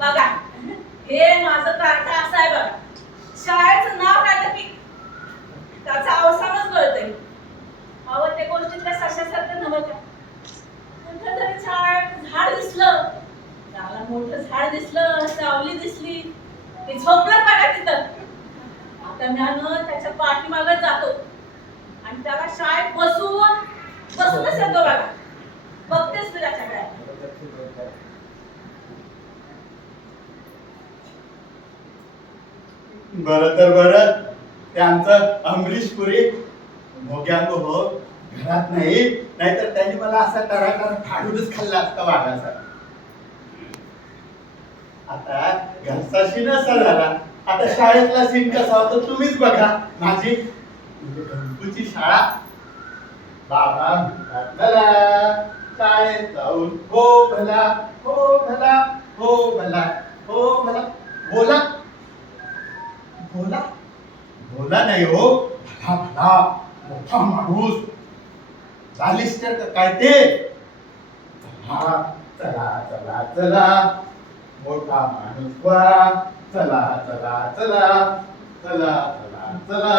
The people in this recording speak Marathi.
बघा हे माझं कार्ट असं आहे बघा. शाळेचं नाव काढलं की त्याचा अवसानच कळतंय. अहो ते गोष्टीतल्या सशासारखं नव्हतं. कुठं तरी झाड दिसलं, त्याला मोठं झाड दिसलं, सावली दिसली, ते झोपलं बघा तिथं. आता म्यानं त्याच्या पाठीमागच जातो आणि त्याला शाळेत बसूनच येतो बघा. बघतेस तू त्याच्याकडे. बरं तर बरं, ते आमचं अमरीश पुरी भोग्यांग हो घरात नाही, नाहीतर त्यांनी मला असा टराटरा फाडूनच खाल्ला असता वाघाचा. आता घरचा सीन असा झाला, आता शाळेतला सीन कसा होता तुम्हीच बघा. माझी गंगूची शाळा. बाबा म्हणतात मला शाळेत जाऊन हो भला हो भला हो भला हो भला. बोला बोला बोला नाही हो, भला भला मोठा माणूस बालिस्टर का काय ते. चला चला चला चला मोठा माणूस वा. चला चला चला चला चला चला